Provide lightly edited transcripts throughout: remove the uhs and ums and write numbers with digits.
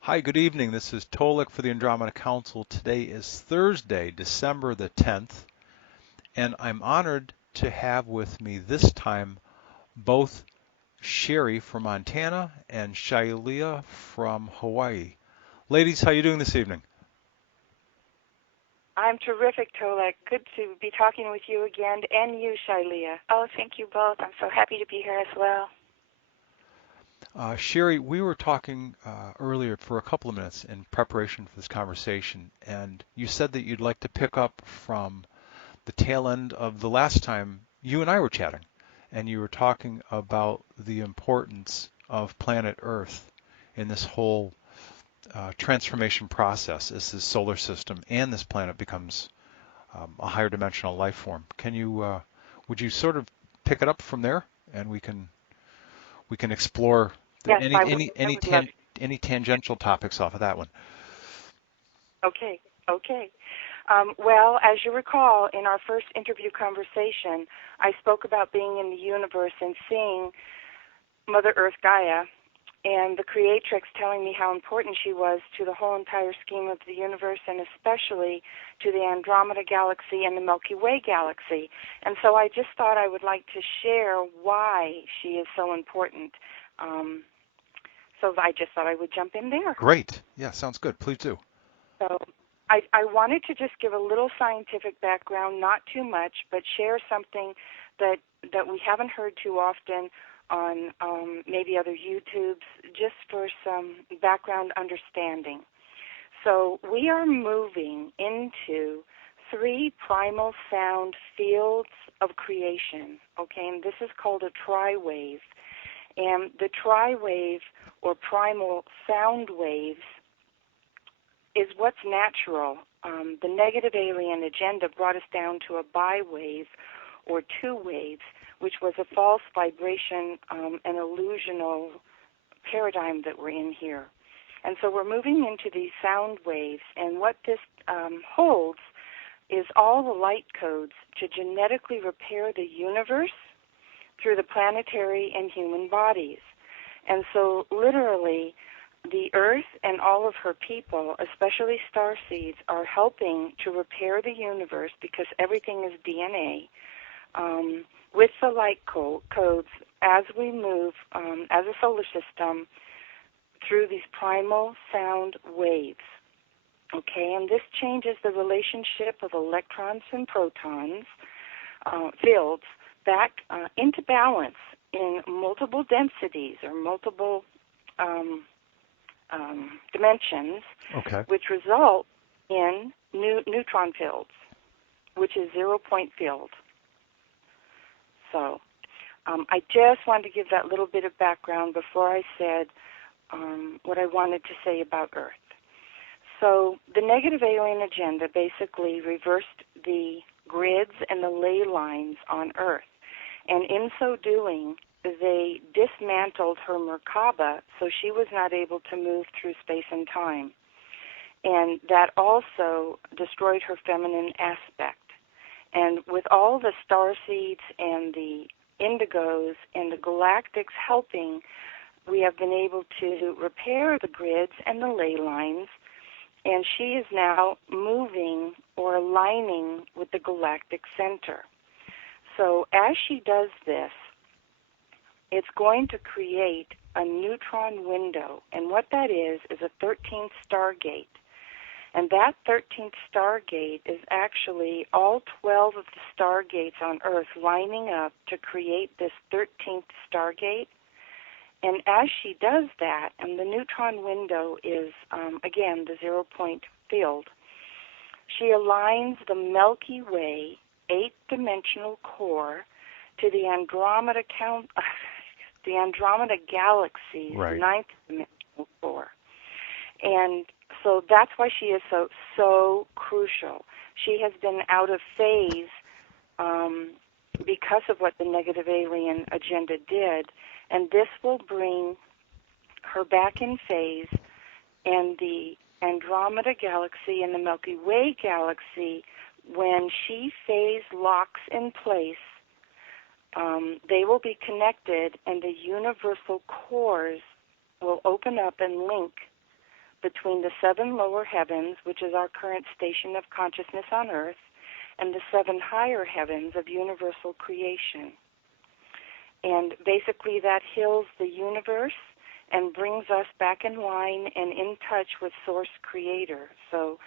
Hi, good evening. This is Tolec for the Andromeda Council. Today is Thursday, December the 10th, and I'm honored to have with me this time both Sheri from Montana and Shilea from Hawaii. Ladies, how are you doing this evening? I'm terrific, Tolec. Good to be talking with you again, and you, Shilea. Oh, thank you both. I'm so happy to be here as well. Sheri, we were talking earlier for a couple of minutes in preparation for this conversation, and you said that you'd like to pick up from the tail end of the last time you and I were chatting, and you were talking about the importance of planet Earth in this whole transformation process as this solar system and this planet becomes a higher dimensional life form. Would you sort of pick it up from there, and we can explore Yes, any tangential topics off of that one? Okay. Well, as you recall, in our first interview conversation, I spoke about being in the universe and seeing Mother Earth Gaia and the Creatrix telling me how important she was to the whole entire scheme of the universe, and especially to the Andromeda Galaxy and the Milky Way Galaxy. And so I just thought I would like to share why she is so important. So I just thought I would jump in there. Great. Yeah, sounds good. Please do. So I wanted to just give a little scientific background, not too much, but share something that we haven't heard too often on maybe other YouTubes, just for some background understanding. So we are moving into 3 primal sound fields of creation, okay, and this is called a tri-wave. And the tri-wave or primal sound waves is what's natural. The negative alien agenda brought us down to a bi-wave or 2 waves, which was a false vibration and illusional paradigm that we're in here. And so we're moving into these sound waves, and what this holds is all the light codes to genetically repair the universe through the planetary and human bodies. And so literally, the Earth and all of her people, especially starseeds, are helping to repair the universe because everything is DNA, with the light codes as we move as a solar system through these primal sound waves. Okay, and this changes the relationship of electrons and protons, fields, back into balance in multiple densities or multiple dimensions, Okay. which result in neutron fields, which is 0-point field. So I just wanted to give that little bit of background before I said what I wanted to say about Earth. So the negative alien agenda basically reversed the grids and the ley lines on Earth. And in so doing, they dismantled her Merkaba, so she was not able to move through space and time. And that also destroyed her feminine aspect. And with all the starseeds and the indigos and the galactics helping, we have been able to repair the grids and the ley lines, and she is now moving or aligning with the galactic center. So as she does this, it's going to create a neutron window. And what that is a 13th stargate. And that 13th stargate is actually all 12 of the stargates on Earth lining up to create this 13th stargate. And as she does that, and the neutron window is, again, the zero-point field, she aligns the Milky Way 8-dimensional core to the Andromeda galaxy's Right. 9th-dimensional core. And so that's why she is so crucial. She has been out of phase because of what the negative alien agenda did, and this will bring her back in phase, and the Andromeda galaxy and the Milky Way galaxy, when she phase locks in place, they will be connected, and the universal cores will open up and link between the 7 lower heavens, which is our current station of consciousness on Earth, and the 7 higher heavens of universal creation. And basically that heals the universe and brings us back in line and in touch with Source Creator. So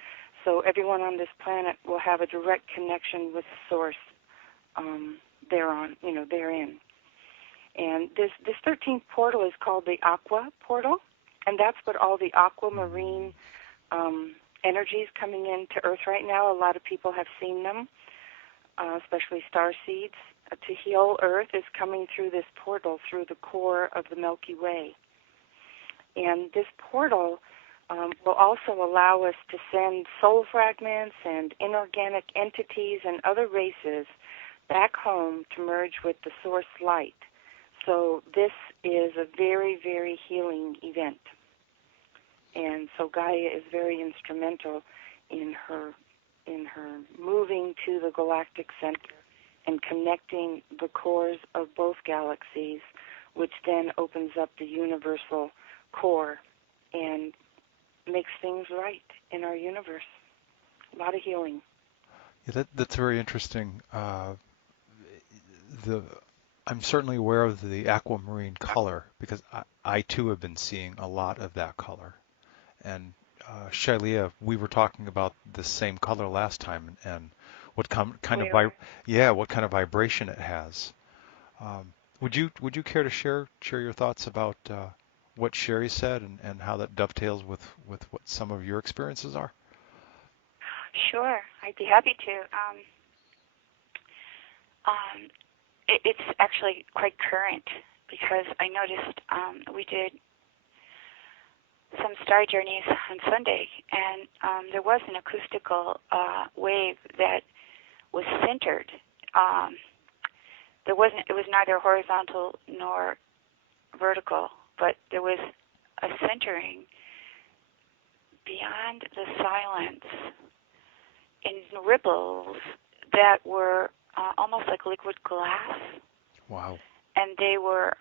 everyone on this planet will have a direct connection with Source therein. And this 13th portal is called the Aqua Portal, and that's what all the aquamarine energies coming into Earth right now. A lot of people have seen them, especially starseeds. To heal Earth is coming through this portal, through the core of the Milky Way. And this portal will also allow us to send soul fragments and inorganic entities and other races back home to merge with the source light. So this is a very, very healing event. And so Gaia is very instrumental in her moving to the galactic center and connecting the cores of both galaxies, which then opens up the universal core and makes things right in our universe. A lot of healing. Yeah, that's very interesting. I'm certainly aware of the aquamarine color because I too have been seeing a lot of that color. And Shilea, we were talking about the same color last time, and what kind of vibration it has. Would you care to share your thoughts about what Sheri said and how that dovetails with what some of your experiences are? Sure, I'd be happy to. It's actually quite current because I noticed we did some star journeys on Sunday, and there was an acoustical wave that was centered. It was neither horizontal nor vertical, but there was a centering beyond the silence in ripples that were almost like liquid glass. Wow. And they were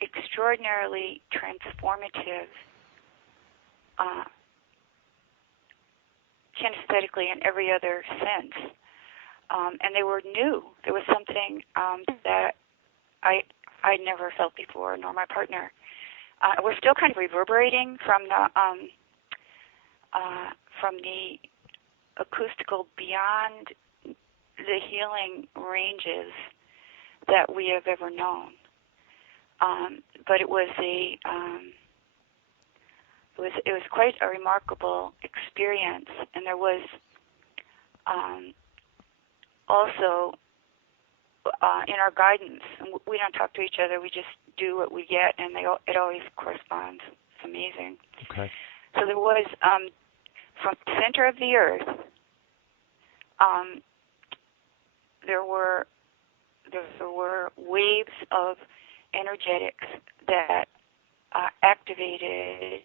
extraordinarily transformative, kinesthetically in every other sense. And they were new. There was something that I'd never felt before, nor my partner. We're still kind of reverberating from the acoustical beyond the healing ranges that we have ever known. But it was quite a remarkable experience, and there was also in our guidance. We don't talk to each other; we just do what we get, and it always corresponds. It's amazing. Okay. So there was from the center of the earth. There were waves of energetics that activated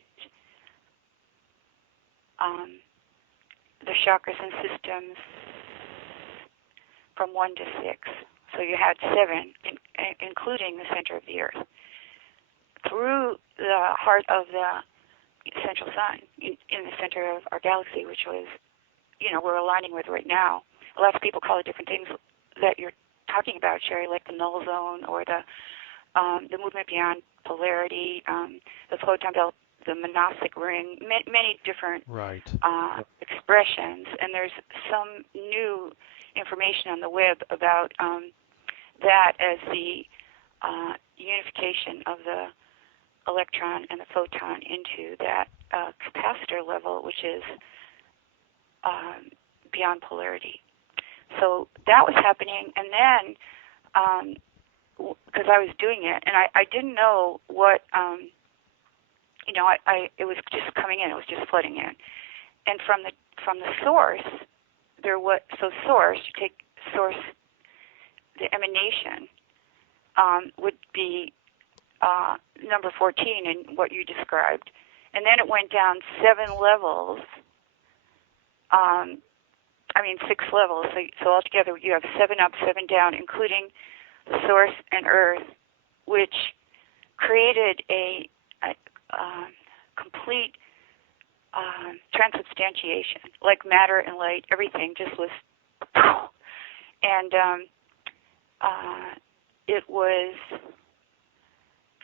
the chakras and systems from 1 to 6. So you had 7, including the center of the earth, through the heart of the central sun, in the center of our galaxy, which was, we're aligning with right now. Lots of people call it different things that you're talking about, Sheri, like the null zone or the movement beyond polarity, the photon belt, the monastic ring, many different Right. expressions. And there's some new information on the web about that as the unification of the electron and the photon into that capacitor level, which is beyond polarity. So that was happening, and then because I was doing it, and I didn't know what, it was just coming in, it was just flooding in, and from the source, source, you take source, the emanation would be number 14 in what you described, and then it went down 7 levels. 6 levels. So altogether, you have 7 up, 7 down, including the source and earth, which created a complete transubstantiation, like matter and light. Everything just was, and it was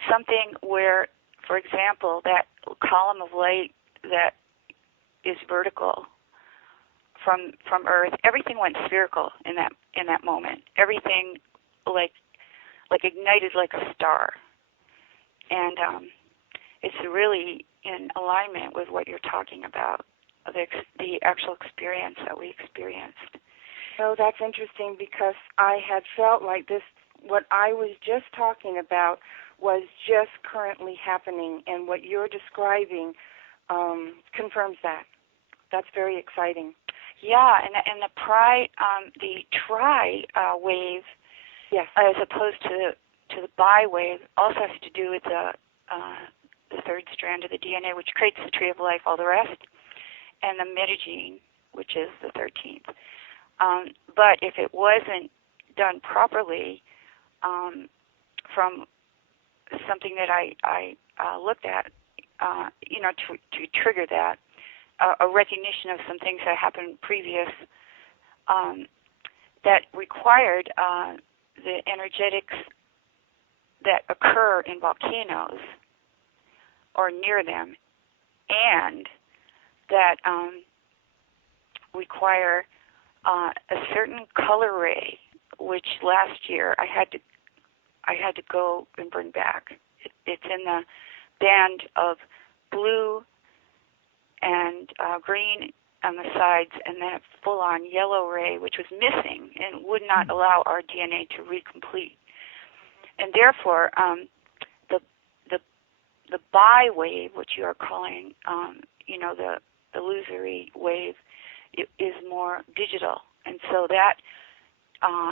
something where, for example, that column of light that is vertical from Earth, everything went spherical in that moment. Everything like ignited like a star, and it's really in alignment with what you're talking about, the actual experience that we experienced. So that's interesting, because I had felt like this, what I was just talking about was just currently happening, and what you're describing confirms that. That's very exciting. Yeah, and the tri wave, yes, as opposed to the bi wave, also has to do with the third strand of the DNA, which creates the tree of life, all the rest, and the metagene, which is the 13th. But if it wasn't done properly, from something that I looked at, to trigger that, a recognition of some things that happened previous that required the energetics that occur in volcanoes or near them, and that require a certain color ray, which last year I had to go and bring back. It's in the band of blue and green on the sides, and then a full-on yellow ray, which was missing and would not allow our DNA to recomplete. And therefore, the bi wave, which you are calling, the illusory wave, is more digital, and so that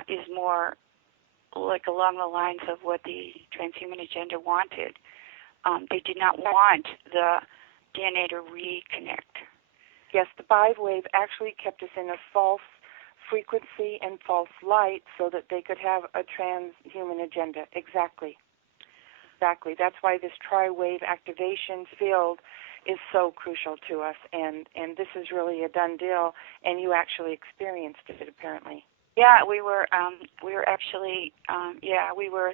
is more like along the lines of what the transhuman agenda wanted. They did not want the DNA to reconnect. Yes, the bi wave actually kept us in a false frequency and false light so that they could have a transhuman agenda. Exactly. That's why this tri-wave activation field is so crucial to us, and this is really a done deal, and you actually experienced it, apparently. Yeah, we were actually, we were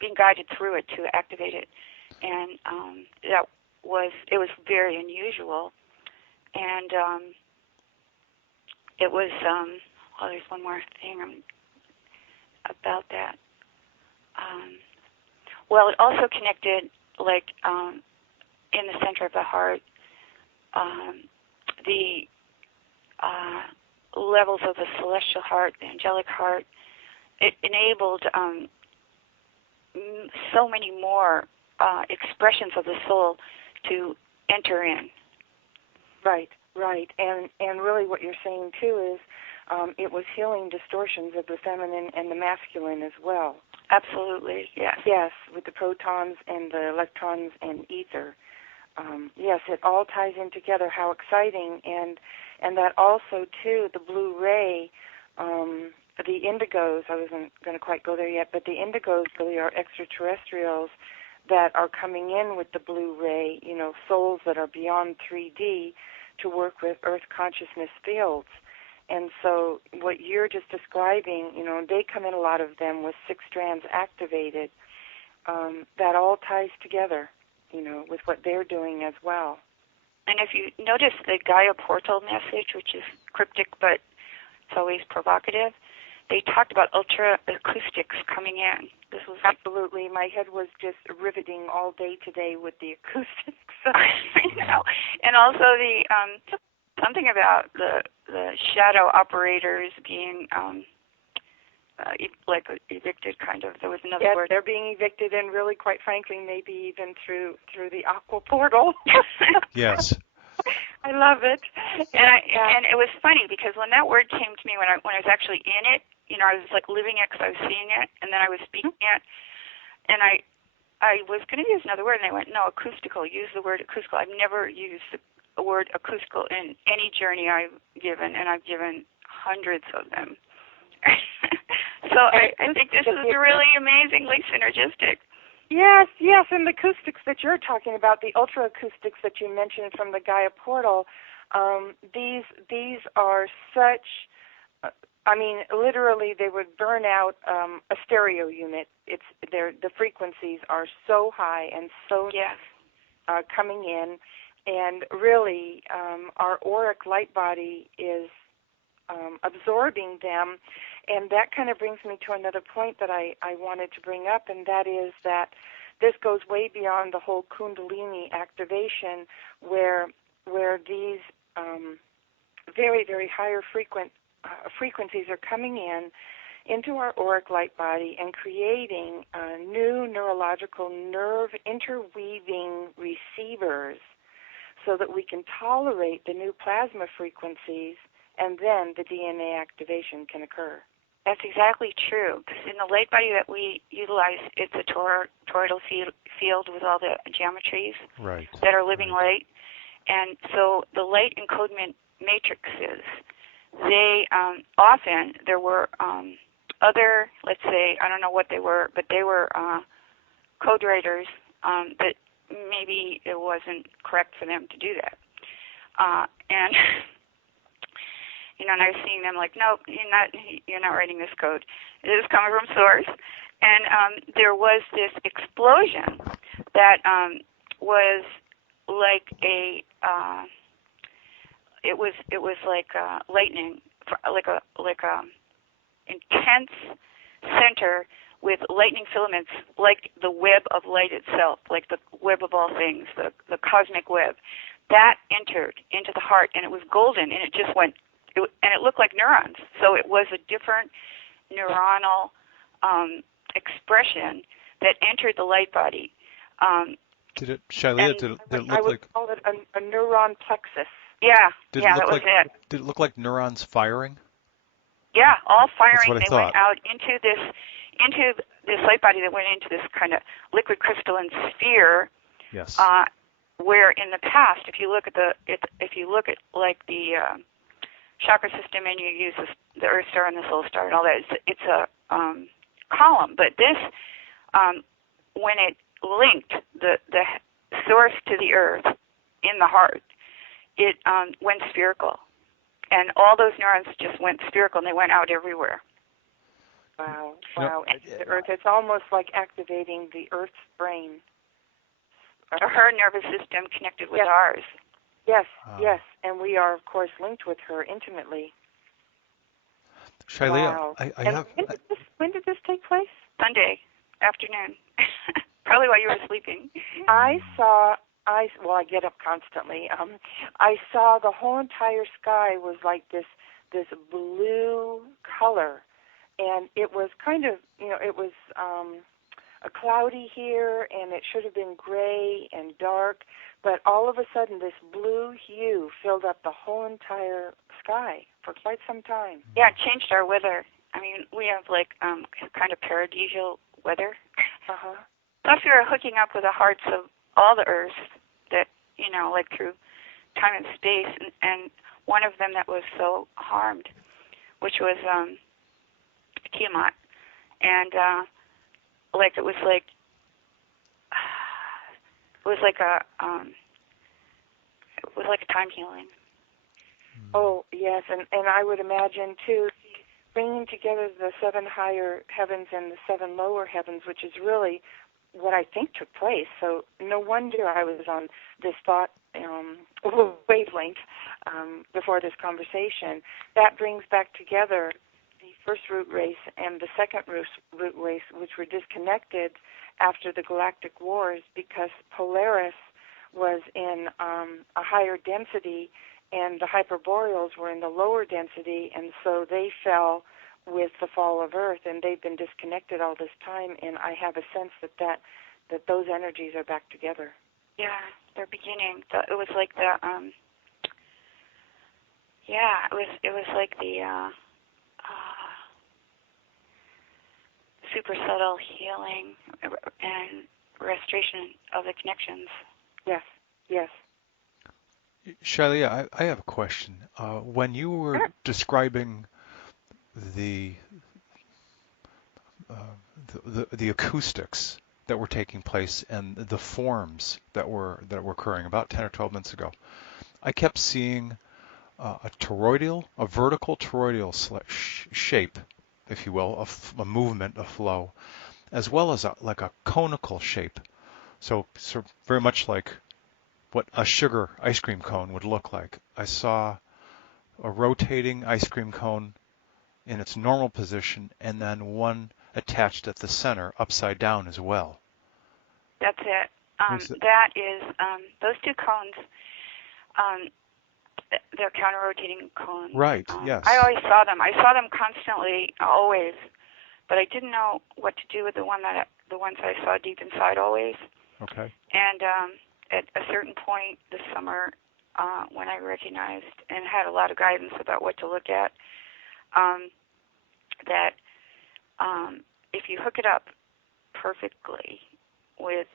being guided through it to activate it, and it was very unusual, and it was, there's one more thing about that. It also connected, in the center of the heart, the levels of the celestial heart, the angelic heart. It enabled so many more expressions of the soul to enter in. Right. And really what you're saying, too, is it was healing distortions of the feminine and the masculine as well. Absolutely, yes. Yes, with the protons and the electrons and ether. Yes, it all ties in together. How exciting. And that also, too, the blue ray, the indigos, I wasn't going to quite go there yet, but the indigos really are extraterrestrials that are coming in with the blue ray, souls that are beyond 3D to work with Earth consciousness fields. And so what you're just describing, they come in, a lot of them, with 6 strands activated. That all ties together, with what they're doing as well. And if you notice the Gaia portal message, which is cryptic but it's always provocative, they talked about ultra acoustics coming in. This was absolutely. My head was just riveting all day today with the acoustics. I know, and also the something about the shadow operators being like evicted, kind of. There was another yes, word. They're being evicted, and really, quite frankly, maybe even through the aqua portal. Yes. I love it. And it was funny because when that word came to me, when I was actually in it, I was like living it because I was seeing it, and then I was speaking it, and I was going to use another word, and they went, no, acoustical. Use the word acoustical. I've never used the word acoustical in any journey I've given, and I've given hundreds of them. So I think this is really amazingly synergistic. Yes, and the acoustics that you're talking about, the ultra acoustics that you mentioned from the Gaia portal, these are such, literally they would burn out a stereo unit. The frequencies are so high and so coming in, and really our auric light body is absorbing them. And that kind of brings me to another point that I wanted to bring up, and that is that this goes way beyond the whole Kundalini activation, where these very, very higher frequencies are coming into our auric light body and creating new neurological nerve interweaving receivers so that we can tolerate the new plasma frequencies, and then the DNA activation can occur. That's exactly true. Because in the light body that we utilize, it's a toroidal field with all the geometries that are living light. And so the light encodement matrices, they often, there were other, let's say, I don't know what they were, but they were code writers that maybe it wasn't correct for them to do that. And and I was seeing them like, nope, you're not writing this code. It is coming from source. And there was this explosion that was like it was like lightning, like a intense center with lightning filaments, like the web of light itself, like the web of all things, the cosmic web. That entered into the heart, and it was golden, and it just went. And it looked like neurons, so it was a different neuronal expression that entered the light body. Did it, Shilea? Did it look like? I would call it a neuron plexus. Yeah, that was it. Did it look like neurons firing? Yeah, all firing. That's what I thought. Went out into this light body that went into this kind of liquid crystalline sphere. Yes. Where in the past, if you look at like the chakra system, and you use the Earth Star and the Soul Star and all that, it's a column. But this, when it linked the source to the Earth in the heart, it went spherical, and all those neurons just went spherical, and they went out everywhere. Wow. And the Earth, it's almost like activating the Earth's brain. Her nervous system connected with ours. Yes, and we are, of course, linked with her intimately. Shilea, wow. I have. When did this take place? Sunday afternoon, probably while you were sleeping. I get up constantly. I saw the whole entire sky was like this blue color, and it was kind of, it was a cloudy here, and it should have been gray and dark, but all of a sudden this blue hue filled up the whole entire sky for quite some time. Yeah, it changed our weather. I mean, we have like kind of paradisial weather. Uh-huh. Plus we were hooking up with the hearts of all the Earths that, like through time and space, and one of them that was so harmed, which was Tiamat. And it was like a time healing. Oh, yes, and I would imagine, too, bringing together the 7 higher heavens and the 7 lower heavens, which is really what I think took place. So no wonder I was on this thought wavelength before this conversation. That brings back together the first root race and the second root race, which were disconnected after the galactic wars because Polaris was in a higher density and the hyperboreals were in the lower density, and so they fell with the fall of Earth, and they've been disconnected all this time, and I have a sense that those energies are back together. Yeah, they're beginning. It was like the it was like the super subtle healing and restoration of the connections. Yes, yes. Shilea, I have a question. When you were Sure. describing the the acoustics that were taking place and the forms that were occurring about 10 or 12 minutes ago, I kept seeing a toroidal, a vertical toroidal shape, if you will, a movement, a flow, as well as like a conical shape. So very much like what a sugar ice cream cone would look like. I saw a rotating ice cream cone in its normal position and then one attached at the center upside down as well. That's it. That is those two cones. They're counter-rotating cones. Right. Yes. I always saw them. I saw them constantly, always, but I didn't know what to do with the ones I saw deep inside always. Okay. And at a certain point this summer, when I recognized and had a lot of guidance about what to look at, that if you hook it up perfectly with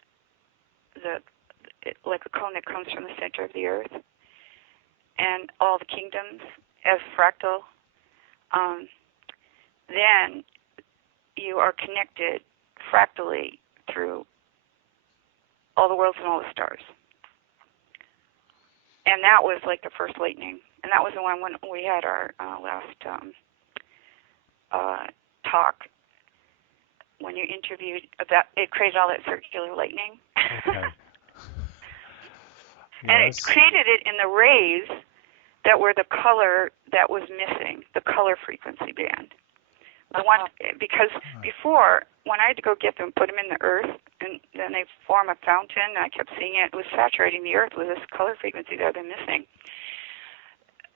like a cone that comes from the center of the earth and all the kingdoms as fractal, then you are connected fractally through all the worlds and all the stars. And that was like the first lightning. And that was the one when we had our last talk, when you interviewed about it, created all that circular lightning. Okay. And Yes. it created it in the rays that were the color that was missing, the color frequency band. The one, because before, when I had to go get them, put them in the earth, and then they form a fountain, and I kept seeing it was saturating the earth with this color frequency that I've been missing.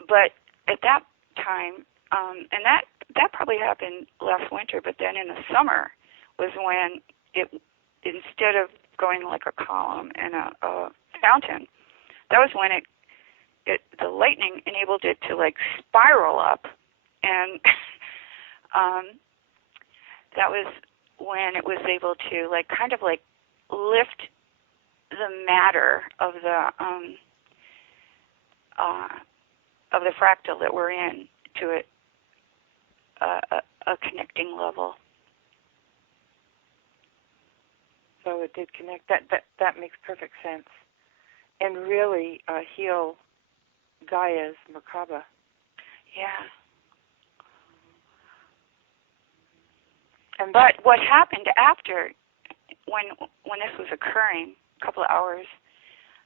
But at that time, and that probably happened last winter, but then in the summer was when it, instead of going like a column and a fountain, that was when the lightning enabled it to like spiral up, and that was when it was able to like kind of like lift the matter of the fractal that we're in to a connecting level. So it did connect. That makes perfect sense, and really heal Gaia's Merkaba. Yeah. But what happened after, when this was occurring, a couple of hours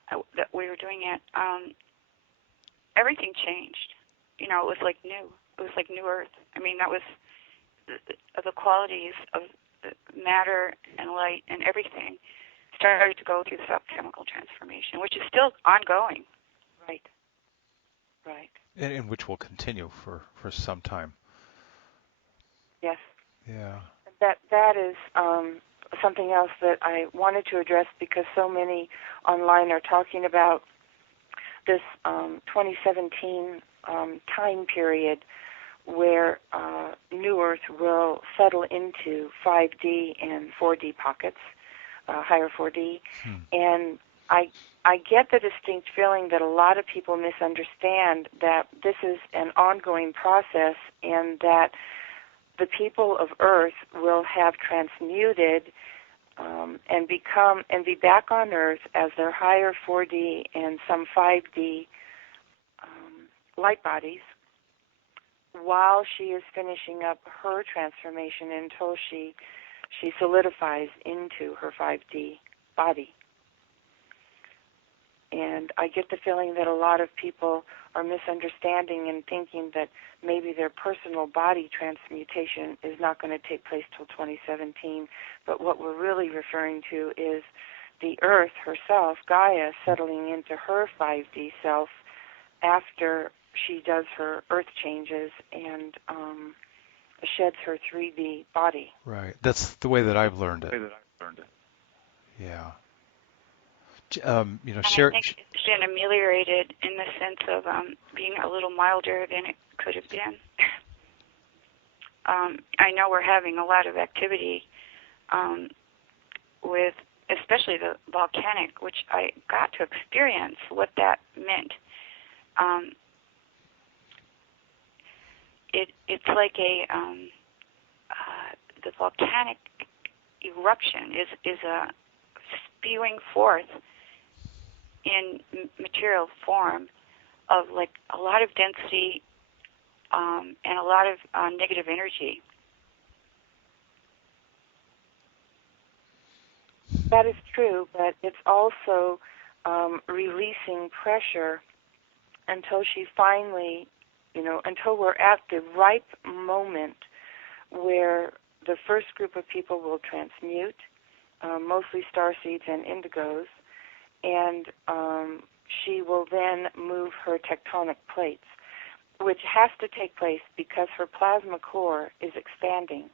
that we were doing it, everything changed. You know, it was like new. It was like new Earth. I mean, that was the qualities of matter and light and everything started to go through this chemical transformation, which is still ongoing. Right. Right. And which will continue for some time. Yes. Yeah. That is something else that I wanted to address, because so many online are talking about this 2017 time period where New Earth will settle into 5D and 4D pockets, higher 4D, and I get the distinct feeling that a lot of people misunderstand that this is an ongoing process, and that the people of Earth will have transmuted and be back on Earth as their higher 4D and some 5D light bodies while she is finishing up her transformation until she solidifies into her 5D body. And I get the feeling that a lot of people are misunderstanding and thinking that maybe their personal body transmutation is not going to take place till 2017. But what we're really referring to is the Earth herself, Gaia, settling into her 5D self after she does her Earth changes and sheds her 3D body. Right. That's the way that I've learned it. Yeah. And I Sheri. think it's been ameliorated in the sense of being a little milder than it could have been. I know we're having a lot of activity with especially the volcanic, which I got to experience what that meant. It's like the volcanic eruption is a spewing forth in material form of like a lot of density and a lot of negative energy. That is true, but it's also releasing pressure until she finally, until we're at the ripe moment where the first group of people will transmute, mostly starseeds and indigos, and she will then move her tectonic plates, which has to take place because her plasma core is expanding.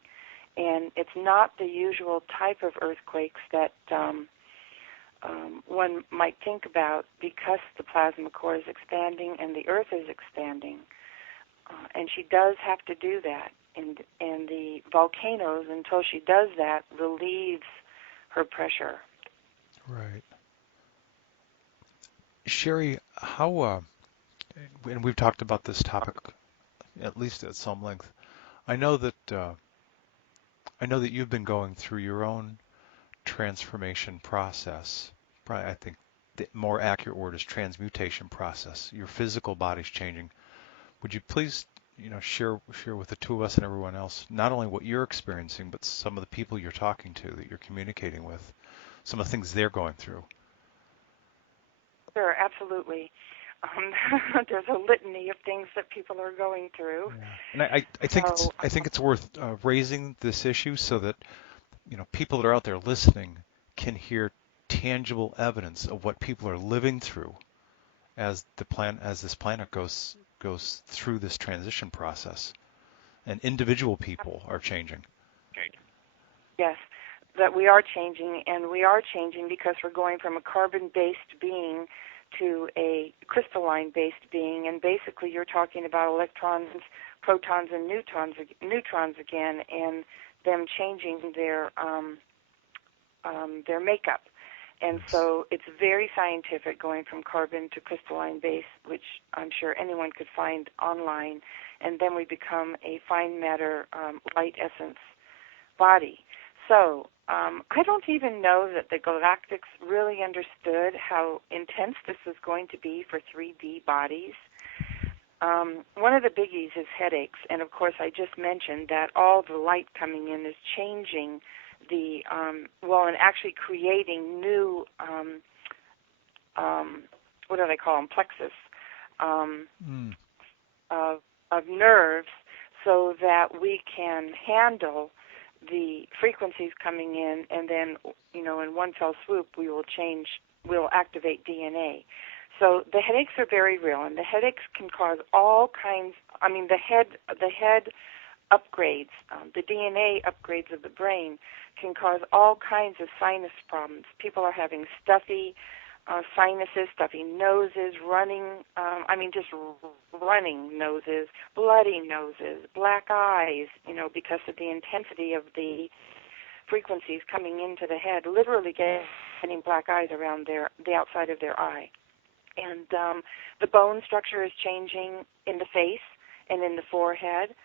And it's not the usual type of earthquakes that one might think about because the plasma core is expanding and the Earth is expanding. And she does have to do that. And the volcanoes, until she does that, relieves her pressure. Right. Sheri, how, and we've talked about this topic at least at some length. I know that you've been going through your own transformation process. Probably, I think the more accurate word is transmutation process. Your physical body's changing. Would you please, share with the two of us and everyone else not only what you're experiencing, but some of the people you're talking to, that you're communicating with, some of the things they're going through? Sure, absolutely. There's a litany of things that people are going through. Yeah. And I think it's worth raising this issue so that people that are out there listening can hear tangible evidence of what people are living through as this planet goes through this transition process, and individual people are changing. Yes, that we are changing, and we are changing because we're going from a carbon-based being to a crystalline-based being, and basically you're talking about electrons, protons, and neutrons again, and them changing their makeup. And so it's very scientific going from carbon to crystalline base, which I'm sure anyone could find online, and then we become a fine matter light essence body. So I don't even know that the galactics really understood how intense this was going to be for 3D bodies. One of the biggies is headaches, and of course I just mentioned that all the light coming in is changing the, and actually creating new, what do they call them, plexus of nerves, so that we can handle the frequencies coming in, and then, in one fell swoop, we'll activate DNA. So the headaches are very real, and the headaches can cause all kinds, the head upgrades, the DNA upgrades of the brain can cause all kinds of sinus problems. People are having stuffy sinuses, stuffy noses, running noses, bloody noses, black eyes, because of the intensity of the frequencies coming into the head, literally getting black eyes around the outside of their eye. And the bone structure is changing in the face and in the forehead.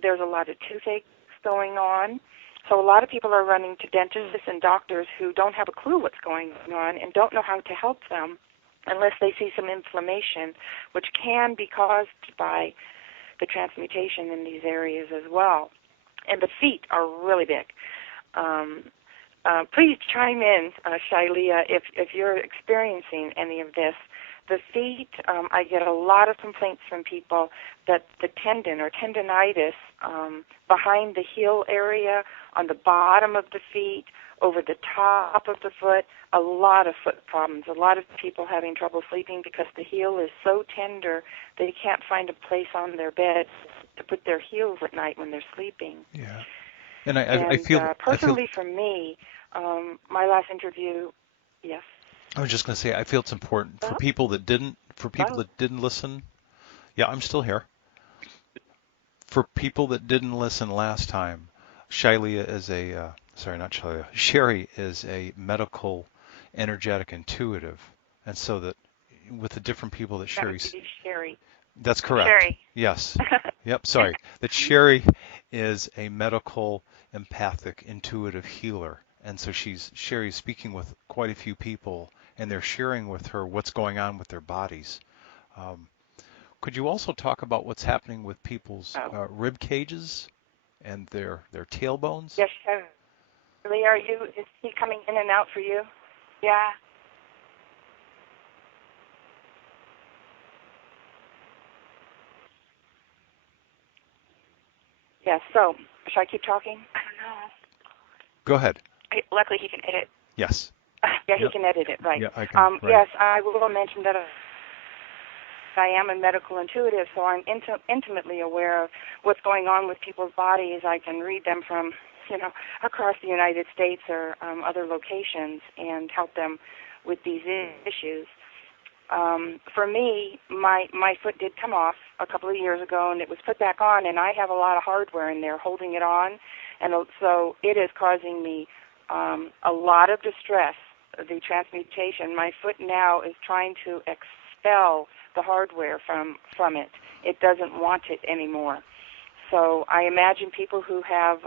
There's a lot of toothaches going on. So a lot of people are running to dentists and doctors who don't have a clue what's going on and don't know how to help them unless they see some inflammation, which can be caused by the transmutation in these areas as well. And the feet are really big. Please chime in, Shilea, if you're experiencing any of this. The feet, I get a lot of complaints from people that the tendon or tendinitis behind the heel area, on the bottom of the feet, over the top of the foot, a lot of foot problems, a lot of people having trouble sleeping because the heel is so tender they can't find a place on their bed to put their heels at night when they're sleeping. Yeah. And I feel personally, for me, my last interview, yes. I was just going to say, I feel it's important for people that didn't listen. Yeah, I'm still here. For people that didn't listen last time, Shilea is Sheri is a medical, energetic intuitive, and so that with the different people that Sheri. That's correct. Sheri. Yes. Yep. Sorry. That Sheri is a medical, empathic, intuitive healer, and so Sheri's speaking with quite a few people, and they're sharing with her what's going on with their bodies. Could you also talk about what's happening with people's rib cages and their tailbones? Yes, Shirley, is he coming in and out for you? Yeah. Yes, so, should I keep talking? I don't know. Go ahead. Luckily, he can edit. Yes. Yeah, he can edit it, right. Yeah, I can. Right. Yes, I will mention that I am a medical intuitive, so I'm intimately aware of what's going on with people's bodies. I can read them from, across the United States or other locations and help them with these issues. For me, my foot did come off a couple of years ago, and it was put back on, and I have a lot of hardware in there holding it on, and so it is causing me a lot of distress, the transmutation. My foot now is trying to expel the hardware from it. It doesn't want it anymore. So I imagine people who have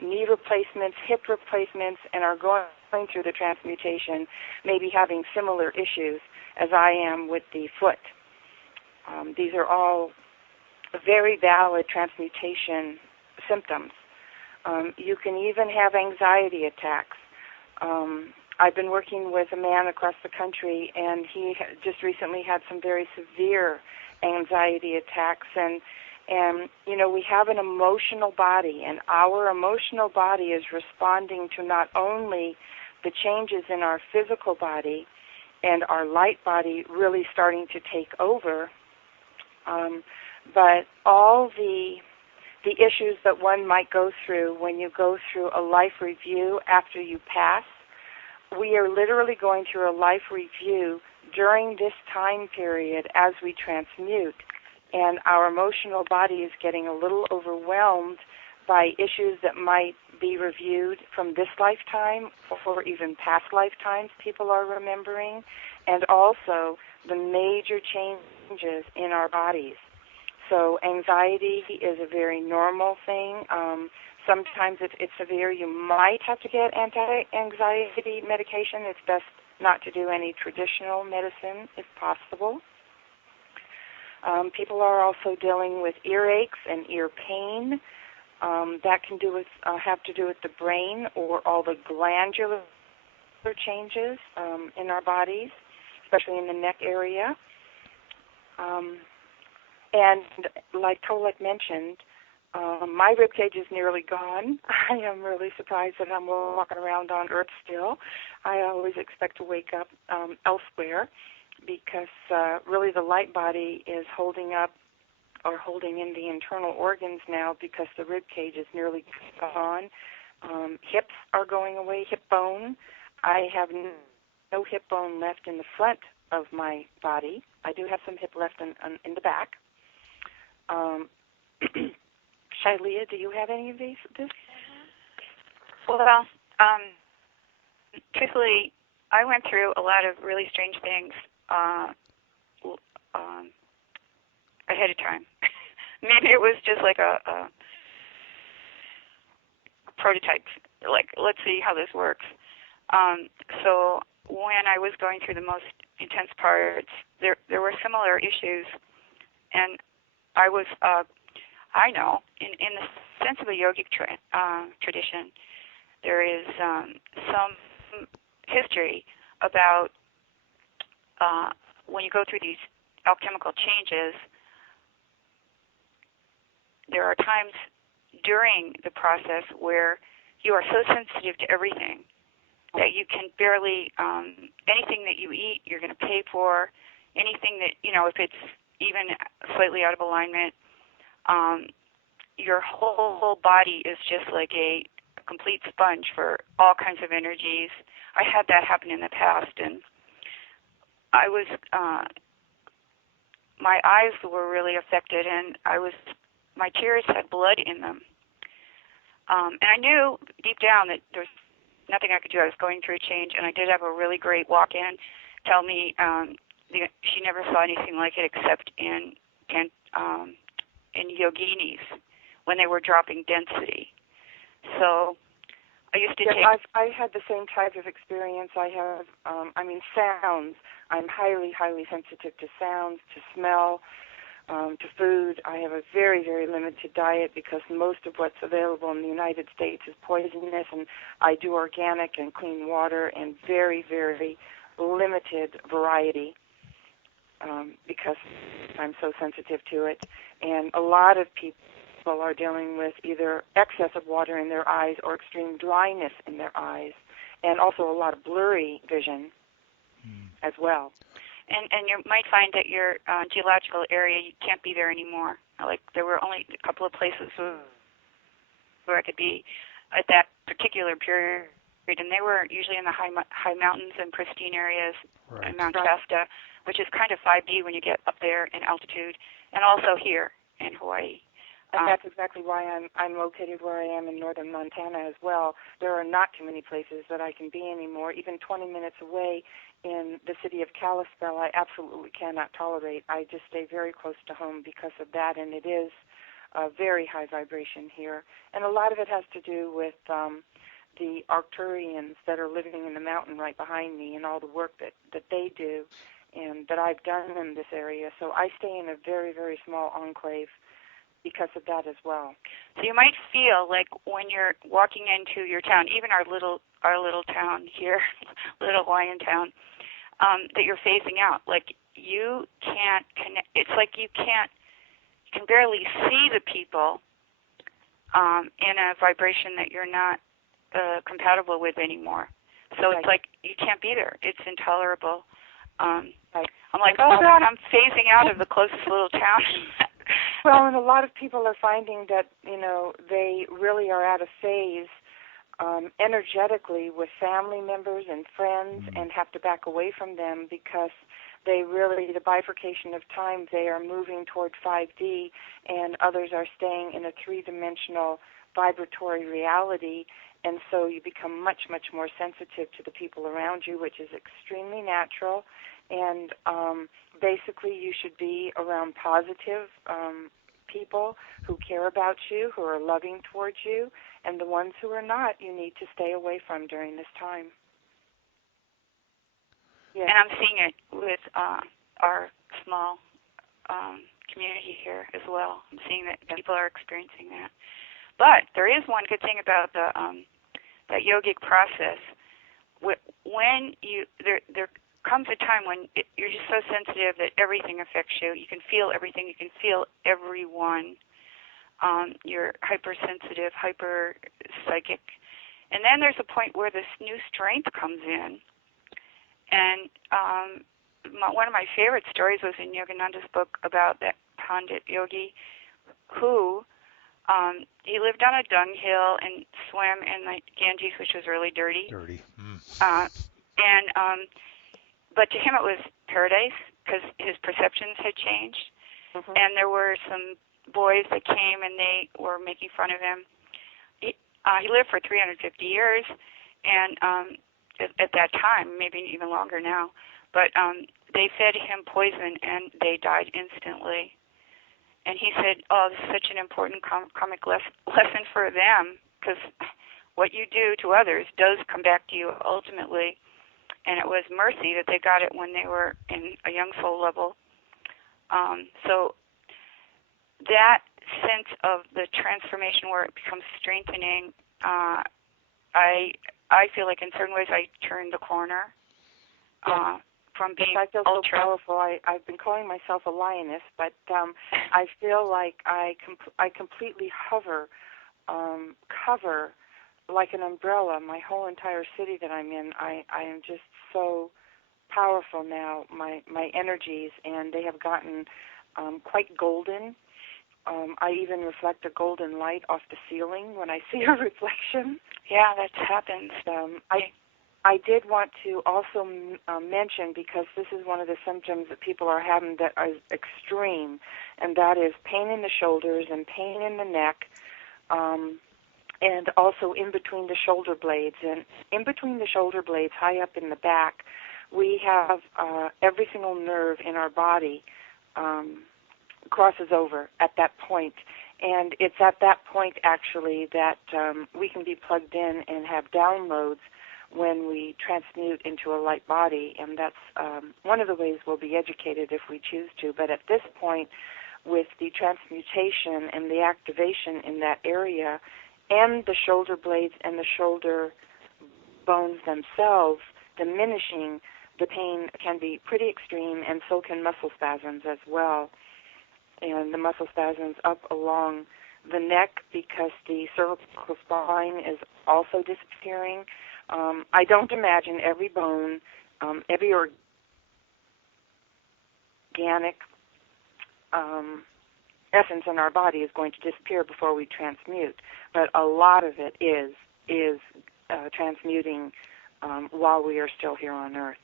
knee replacements, hip replacements, and are going through the transmutation may be having similar issues as I am with the foot. These are all very valid transmutation symptoms. You can even have anxiety attacks. I've been working with a man across the country, and he just recently had some very severe anxiety attacks. And we have an emotional body, and our emotional body is responding to not only the changes in our physical body and our light body really starting to take over, but all the issues that one might go through when you go through a life review after you pass. We are literally going through a life review during this time period as we transmute, and our emotional body is getting a little overwhelmed by issues that might be reviewed from this lifetime or even past lifetimes people are remembering, and also the major changes in our bodies. So anxiety is a very normal thing. Sometimes if it's severe, you might have to get anti-anxiety medication. It's best not to do any traditional medicine if possible. People are also dealing with earaches and ear pain. That can have to do with the brain or all the glandular changes in our bodies, especially in the neck area. And like Tolec mentioned, my rib cage is nearly gone. I am really surprised that I'm walking around on Earth still. I always expect to wake up elsewhere because really the light body is holding in the internal organs now because the rib cage is nearly gone. Hips are going away, hip bone. I have no hip bone left in the front of my body. I do have some hip left in the back. Shilea, do you have any of this? Well, truthfully, I went through a lot of really strange things ahead of time. Maybe it was just like a prototype, like, let's see how this works. So when I was going through the most intense parts, there were similar issues, and I was I know in the sense of a yogic tradition, there is some history about when you go through these alchemical changes, there are times during the process where you are so sensitive to everything that you can barely, anything that you eat, you're going to pay for. Anything that, if it's even slightly out of alignment, your whole body is just like a complete sponge for all kinds of energies. I had that happen in the past, and I was, my eyes were really affected, and my tears had blood in them. And I knew deep down that there's nothing I could do. I was going through a change, and I did have a really great walk-in tell me she never saw anything like it except in yoginis when they were dropping density. So I used to take... I had the same type of experience. I have, sounds. I'm highly, highly sensitive to sounds, to smell, to food. I have a very, very limited diet because most of what's available in the United States is poisonous, and I do organic and clean water and very, very limited variety because I'm so sensitive to it. And a lot of people are dealing with either excess of water in their eyes or extreme dryness in their eyes, and also a lot of blurry vision as well. And you might find that your geological area, you can't be there anymore. Like there were only a couple of places where I could be at that particular period, and they were usually in the high mountains and pristine areas, right. Mount Shasta, which is kind of 5D when you get up there in altitude, and also here in Hawaii. And that's exactly why I'm located where I am in northern Montana as well. There are not too many places that I can be anymore. Even 20 minutes away in the city of Kalispell, I absolutely cannot tolerate. I just stay very close to home because of that, and it is a very high vibration here. And a lot of it has to do with the Arcturians that are living in the mountain right behind me and all the work that they do and that I've done in this area. So I stay in a very, very small enclave because of that as well. So you might feel like when you're walking into your town, even our little town here, little Hawaiian town, that you're phasing out. Like you can't connect. It's like you can barely see the people in a vibration that you're not compatible with anymore. So it's like you can't be there. It's intolerable. I'm like, oh God, I'm phasing out of the closest little town. Well, and a lot of people are finding that, they really are out of phase energetically with family members and friends and have to back away from them because they really, the bifurcation of time, they are moving toward 5D and others are staying in a three-dimensional vibratory reality. And so you become much, much more sensitive to the people around you, which is extremely natural. And basically you should be around positive people who care about you, who are loving towards you, and the ones who are not, you need to stay away from during this time. Yeah. And I'm seeing it with our small community here as well. I'm seeing that people are experiencing that. But there is one good thing about the that yogic process. When there comes a time when you're just so sensitive that everything affects you. You can feel everything. You can feel everyone. You're hypersensitive, hyper-psychic. And then there's a point where this new strength comes in. And one of my favorite stories was in Yogananda's book about that Pandit yogi who he lived on a dunghill and swam in the Ganges, which was really dirty. But to him it was paradise because his perceptions had changed. Mm-hmm. And there were some boys that came and they were making fun of him. He lived for 350 years, and at that time, maybe even longer now, but they fed him poison and they died instantly. And he said, oh, this is such an important comic lesson for them because what you do to others does come back to you ultimately. and it was mercy that they got it when they were in a young soul level. So that sense of the transformation where it becomes strengthening, I feel like in certain ways I turned the corner from being I feel ultra. so powerful. I've been calling myself a lioness, but I feel like I completely cover like an umbrella my whole entire city that I'm in. I am just so powerful now, my energies, and they have gotten quite golden. I even reflect a golden light off the ceiling when I see a reflection. Yeah, that happens. I did want to also mention, because this is one of the symptoms that people are having that is extreme, and that is pain in the shoulders and pain in the neck, and also in between the shoulder blades. And in between the shoulder blades, high up in the back, we have every single nerve in our body crosses over at that point. And it's at that point, actually, that we can be plugged in and have downloads when we transmute into a light body. And that's one of the ways we'll be educated if we choose to. But at this point, with the transmutation and the activation in that area, and the shoulder blades and the shoulder bones themselves diminishing, the pain can be pretty extreme, and so can muscle spasms as well. And the muscle spasms up along the neck, because the cervical spine is also disappearing. I don't imagine every bone, every organic essence in our body is going to disappear before we transmute, but a lot of it is transmuting while we are still here on Earth.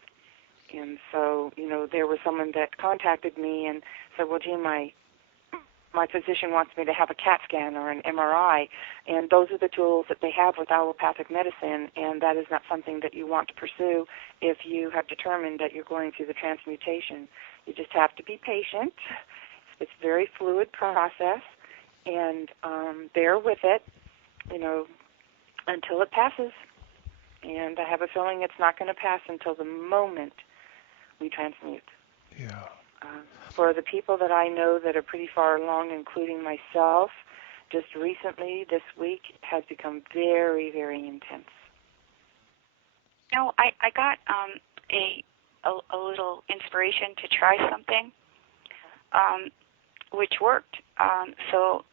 And so, there was someone that contacted me and said, well, gee, my physician wants me to have a CAT scan or an MRI, and those are the tools that they have with allopathic medicine, and that is not something that you want to pursue if you have determined that you're going through the transmutation. You just have to be patient. It's a very fluid process, and bear with it, until it passes. And I have a feeling it's not going to pass until the moment we transmute. Yeah. For the people that I know that are pretty far along, including myself, just recently, this week, has become very, very intense. I got a little inspiration to try something, which worked. So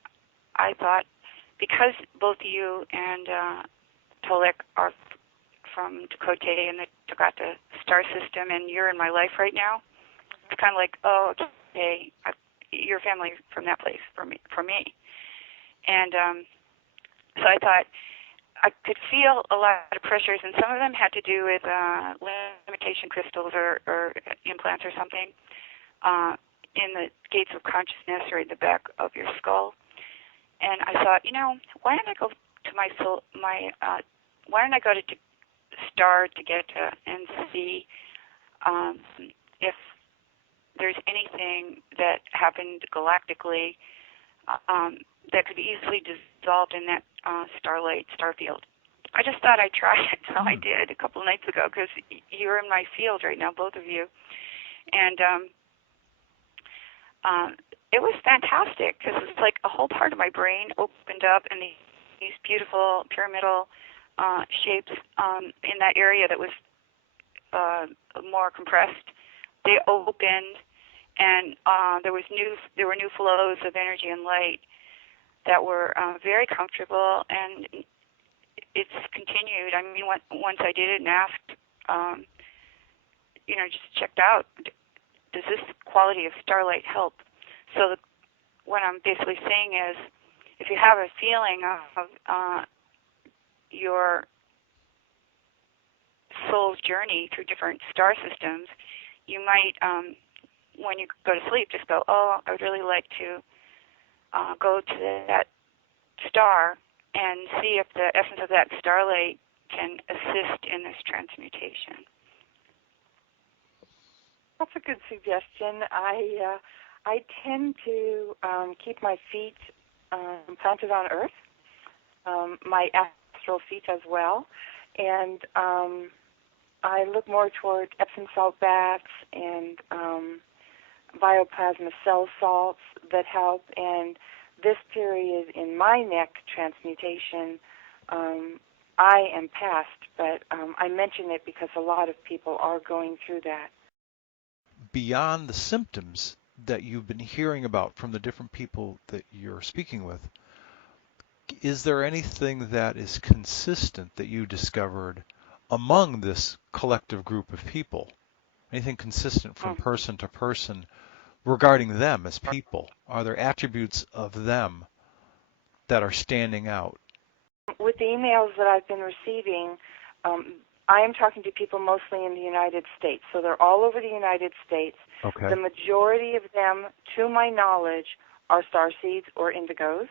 I thought, because both you and Tolec are from Dakota and the Dakota star system, and you're in my life right now, it's kind of like, oh, okay, your family from that place for me. And so I thought I could feel a lot of pressures, and some of them had to do with limitation crystals or implants or something in the gates of consciousness or in the back of your skull. And I thought, why don't I go to my soul? Why don't I go to Star to get to and see if there's anything that happened galactically that could be easily dissolved in that star field. I just thought I'd try it, so I did a couple of nights ago, because you're in my field right now, both of you. And it was fantastic, because it's like a whole part of my brain opened up, and these beautiful pyramidal shapes in that area that was more compressed, they opened, and there were new flows of energy and light that were very comfortable, and it's continued. I mean, once I did it and asked, just checked out, does this quality of starlight help? So what I'm basically saying is, if you have a feeling of your soul's journey through different star systems, you might, when you go to sleep, just go, oh, I would really like to go to that star and see if the essence of that starlight can assist in this transmutation. That's a good suggestion. I tend to keep my feet planted on Earth, my astral feet as well, and I look more toward Epsom salt baths and bioplasma cell salts that help. And this period in my neck transmutation, I am past, but I mention it because a lot of people are going through that. Beyond the symptoms that you've been hearing about from the different people that you're speaking with, is there anything that is consistent that you discovered among this collective group of people? Anything consistent from person to person regarding them as people? Are there attributes of them that are standing out? With the emails that I've been receiving, I am talking to people mostly in the United States, so they're all over the United States. Okay. The majority of them, to my knowledge, are starseeds or indigos.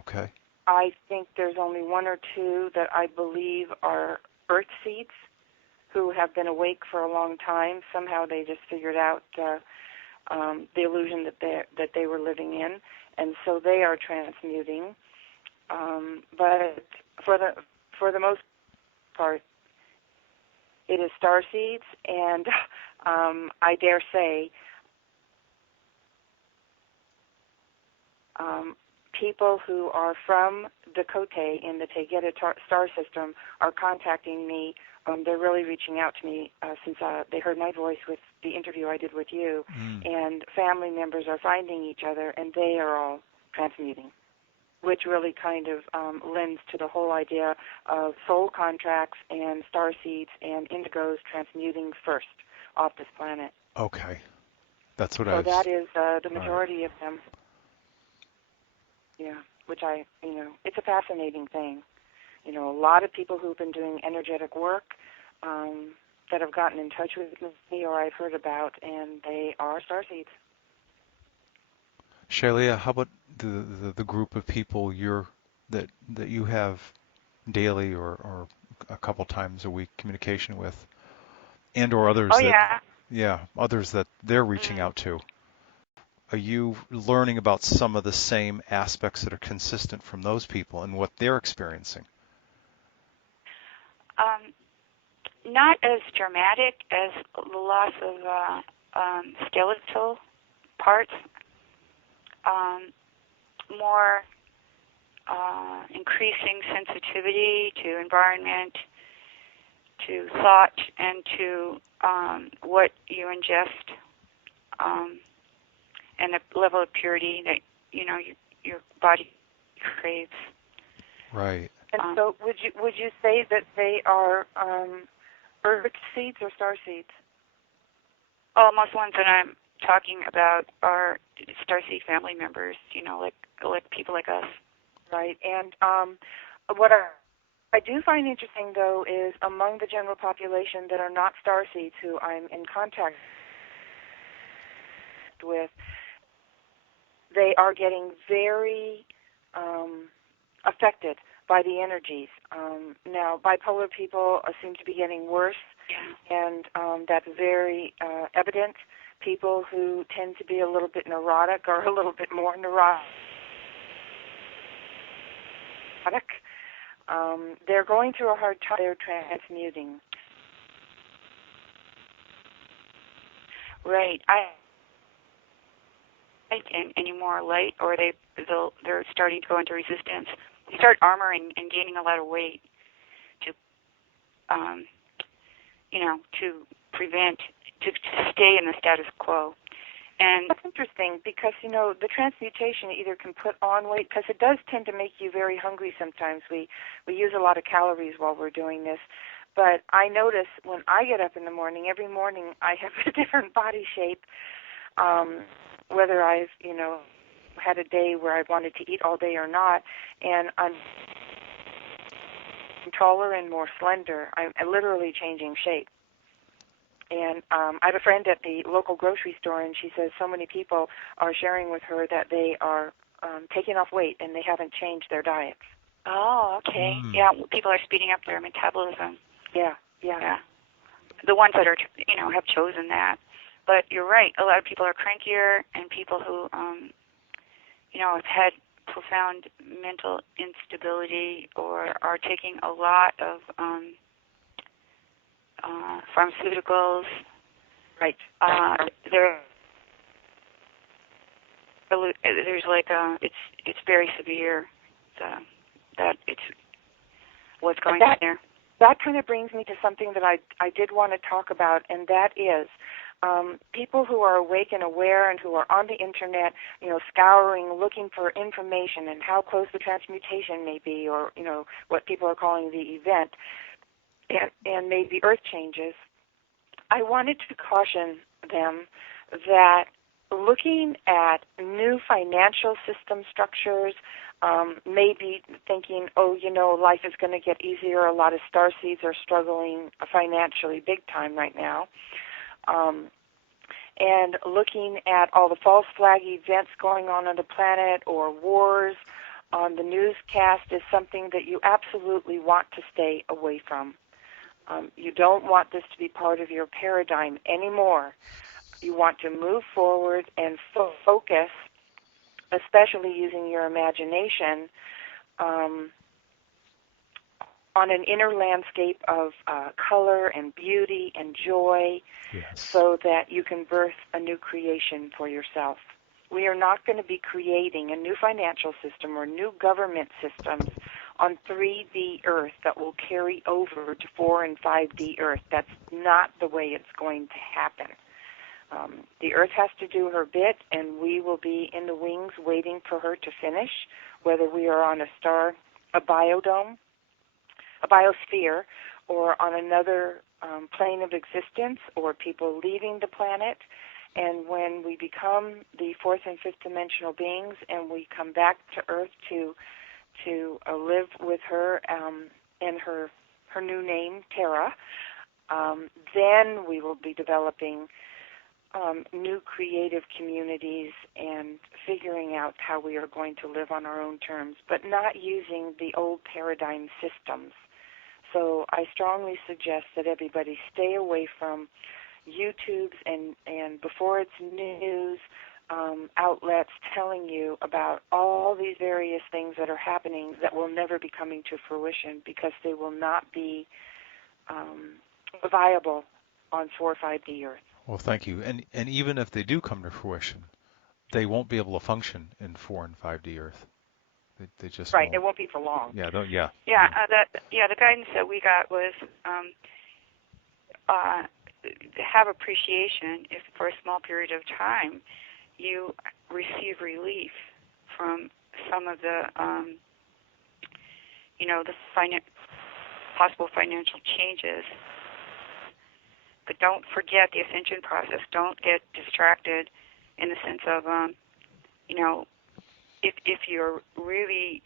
Okay. I think there's only one or two that I believe are earth seeds who have been awake for a long time. Somehow they just figured out the illusion that they were living in, and so they are transmuting. But for the most part, it is starseeds, and I dare say people who are from Dakota in the Tegeta star system are contacting me. They're really reaching out to me since they heard my voice with the interview I did with you, and family members are finding each other, and they are all transmuting, which really kind of lends to the whole idea of soul contracts and starseeds and indigos transmuting first off this planet. Okay. That's what So that is the majority of them. Yeah, which it's a fascinating thing. A lot of people who've been doing energetic work that have gotten in touch with me or I've heard about, and they are starseeds. Shilea, how about the group of people that you have daily or a couple times a week communication with, and or others others that they're reaching out to? Are you learning about some of the same aspects that are consistent from those people and what they're experiencing? Not as dramatic as the loss of skeletal parts. More increasing sensitivity to environment, to thought, and to what you ingest, and the level of purity that your body craves. Right. And so, would you say that they are earth seeds or star seeds? Oh, most ones that I'm talking about are starseed family members. Like people like us. Right. And what I do find interesting, though, is among the general population that are not starseeds who I'm in contact with, they are getting very affected by the energies. Now, bipolar people seem to be getting worse, and that's very evident. People who tend to be a little bit neurotic or a little bit more neurotic, they're going through a hard time. They're transmuting. Right. Any more light, or they're starting to go into resistance. They start armoring and gaining a lot of weight to stay in the status quo. And that's interesting because, the transmutation either can put on weight, because it does tend to make you very hungry sometimes. We use a lot of calories while we're doing this. But I notice when I get up in the morning, every morning I have a different body shape, whether I've, had a day where I wanted to eat all day or not, and I'm taller and more slender. I'm literally changing shape. And I have a friend at the local grocery store, and she says so many people are sharing with her that they are taking off weight and they haven't changed their diets. Oh, okay. Yeah, people are speeding up their metabolism. Yeah. The ones that are, have chosen that. But you're right. A lot of people are crankier, and people who, have had profound mental instability or are taking a lot of pharmaceuticals. Right. There's like it's very severe. That it's what's going on there. That kind of brings me to something that I did want to talk about, and that is people who are awake and aware and who are on the internet, scouring, looking for information and how close the transmutation may be, or what people are calling the event, and maybe earth changes. I wanted to caution them that looking at new financial system structures, maybe thinking, life is going to get easier. A lot of starseeds are struggling financially big time right now. And looking at all the false flag events going on the planet or wars on the newscast is something that you absolutely want to stay away from. You don't want this to be part of your paradigm anymore. You want to move forward and focus, especially using your imagination, on an inner landscape of color and beauty and joy, Yes. so that you can birth a new creation for yourself. We are not going to be creating a new financial system or new government systems on 3D Earth that will carry over to 4 and 5D Earth. That's not the way it's going to happen. The Earth has to do her bit, and we will be in the wings waiting for her to finish, whether we are on a star, a biodome, a biosphere, or on another plane of existence, or people leaving the planet. And when we become the fourth and fifth dimensional beings and we come back to Earth to live with her and her new name, Terra, then we will be developing new creative communities and figuring out how we are going to live on our own terms, but not using the old paradigm systems. So I strongly suggest that everybody stay away from YouTubes and before it's news outlets telling you about all these various things that are happening that will never be coming to fruition, because they will not be viable on 4 or 5D Earth. Well, thank you. And even if they do come to fruition, they won't be able to function in 4 and 5D Earth. They just right. won't. It won't be for long. Yeah. The guidance that we got was to have appreciation if for a small period of time you receive relief from some of the the possible financial changes. But don't forget the ascension process. Don't get distracted in the sense of, if you're really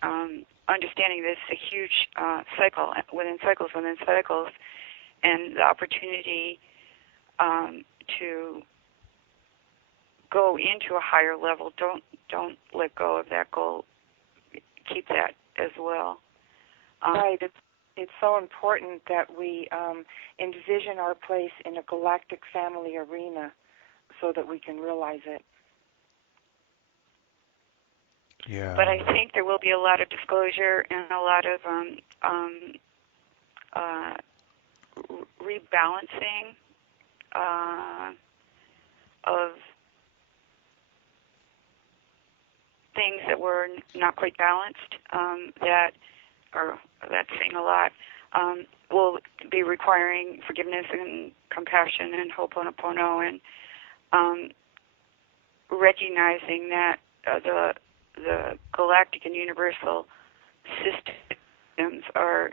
understanding this, a huge cycle within cycles, and the opportunity to go into a higher level. Don't let go of that goal. Keep that as well. Right. It's so important that we envision our place in a galactic family arena so that we can realize it. Yeah. But I think there will be a lot of disclosure and a lot of rebalancing of things that were not quite balanced, that's saying a lot, will be requiring forgiveness and compassion and ho'oponopono, and recognizing that the galactic and universal systems are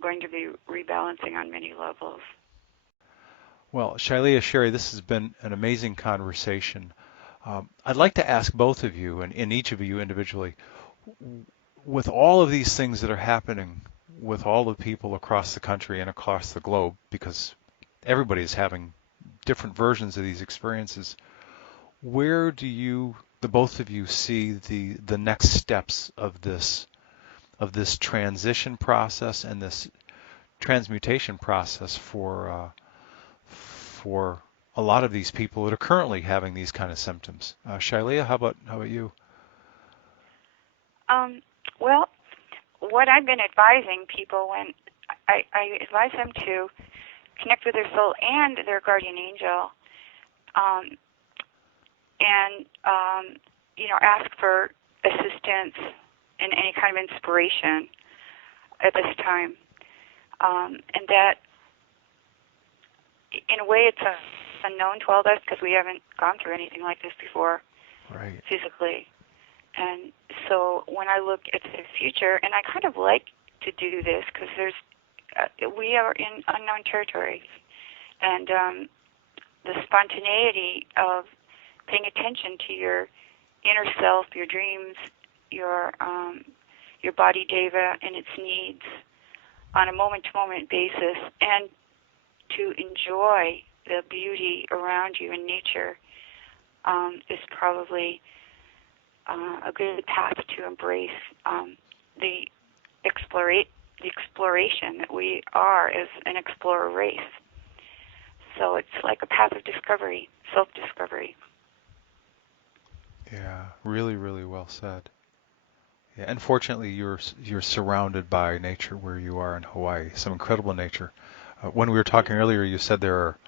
going to be rebalancing on many levels. Well, Shilea, Sheri, this has been an amazing conversation. I'd like to ask both of you, and each of you individually, with all of these things that are happening with all the people across the country and across the globe, because everybody is having different versions of these experiences, where do you, the both of you, see the next steps of this transition process and this transmutation process for a lot of these people that are currently having these kind of symptoms? Shilea, how about you? Well, what I've been advising people when I advise them to connect with their soul and their guardian angel, and ask for assistance and any kind of inspiration at this time. And that, in a way, it's unknown to all of us because we haven't gone through anything like this before, Right. physically. And so when I look at the future, and I kind of like to do this because we are in unknown territory, and the spontaneity of paying attention to your inner self, your dreams, your body deva and its needs on a moment-to-moment basis, and to enjoy the beauty around you in nature is probably a good path to embrace the exploration that we are as an explorer race. So it's like a path of discovery, self-discovery. Yeah, really, really well said. Yeah, and fortunately, you're surrounded by nature where you are in Hawaii. Some incredible nature. When we were talking earlier, you said there are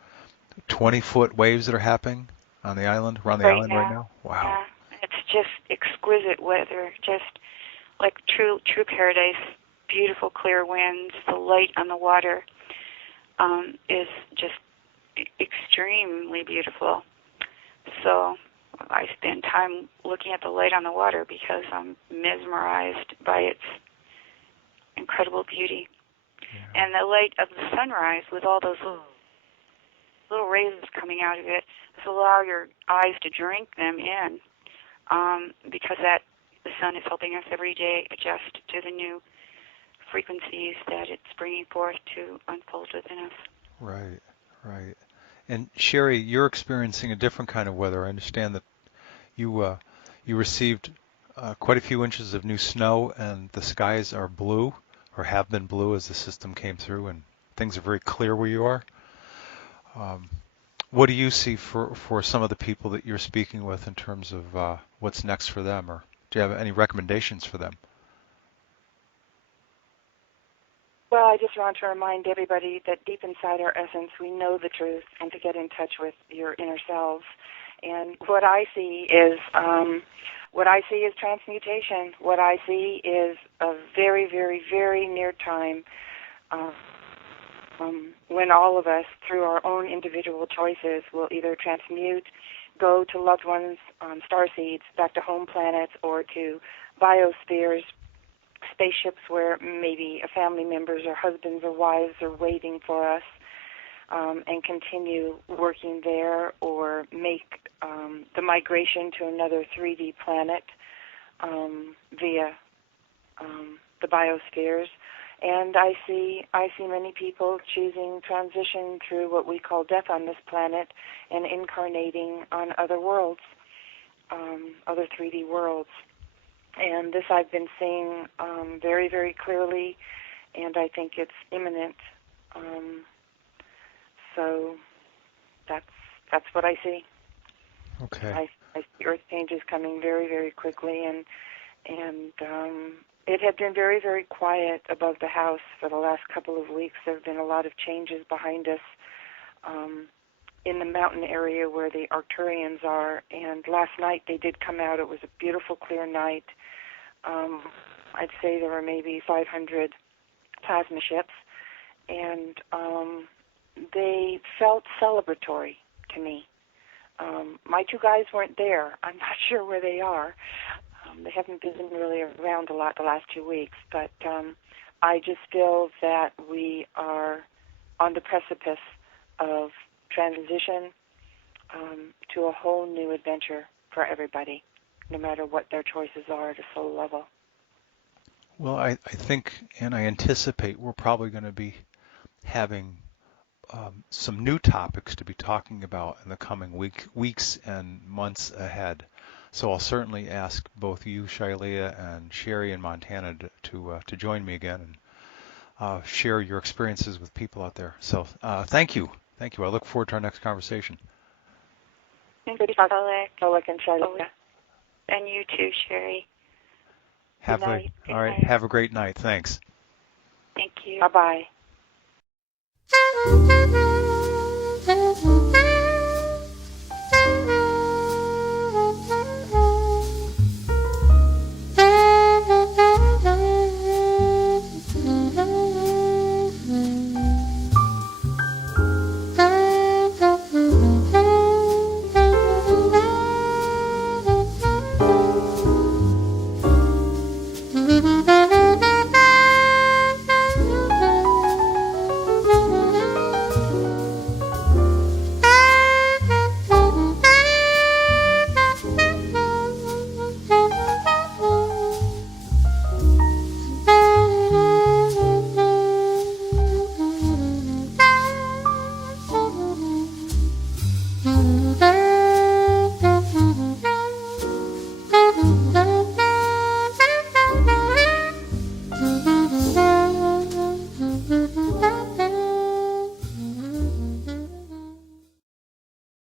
20-foot waves that are happening on the island, around the island right now. Wow. Yeah, it's just exquisite weather, just like true paradise. Beautiful, clear winds. The light on the water is just extremely beautiful. So I spend time looking at the light on the water because I'm mesmerized by its incredible beauty. Yeah. And the light of the sunrise with all those little rays coming out of it, just allow your eyes to drink them in, because the sun is helping us every day adjust to the new frequencies that it's bringing forth to unfold within us. Right, right. And Sheri, you're experiencing a different kind of weather. I understand that you received quite a few inches of new snow, and the skies are blue, or have been blue as the system came through, and things are very clear where you are. What do you see for some of the people that you're speaking with in terms of what's next for them, or do you have any recommendations for them? Well, I just want to remind everybody that deep inside our essence, we know the truth, and to get in touch with your inner selves. And what I see is transmutation. What I see is a very, very, very near time when all of us, through our own individual choices, will either transmute, go to loved ones, starseeds, back to home planets, or to biospheres, spaceships where maybe a family members or husbands or wives are waiting for us, and continue working there, or make the migration to another 3D planet via the biospheres. And I see many people choosing transition through what we call death on this planet and incarnating on other worlds, other 3D worlds. And this I've been seeing very, very clearly, and I think it's imminent. So that's what I see. Okay. I see Earth changes coming very, very quickly, and it had been very, very quiet above the house for the last couple of weeks. There have been a lot of changes behind us in the mountain area where the Arcturians are, and last night they did come out. It was a beautiful, clear night. I'd say there were maybe 500 plasma ships, and they felt celebratory to me. My two guys weren't there. I'm not sure where they are. They haven't been really around a lot the last 2 weeks, but I just feel that we are on the precipice of transition to a whole new adventure for everybody, no matter what their choices are at a soul level. Well, I think and I anticipate we're probably going to be having some new topics to be talking about in the coming weeks and months ahead. So I'll certainly ask both you, Shilea, and Sheri in Montana to join me again and share your experiences with people out there. So thank you. Thank you. I look forward to our next conversation. Thank you, Tolec and Shilea. And you too, Sheri. All right. Have a great night. Thanks. Thank you. Bye-bye. Thank you.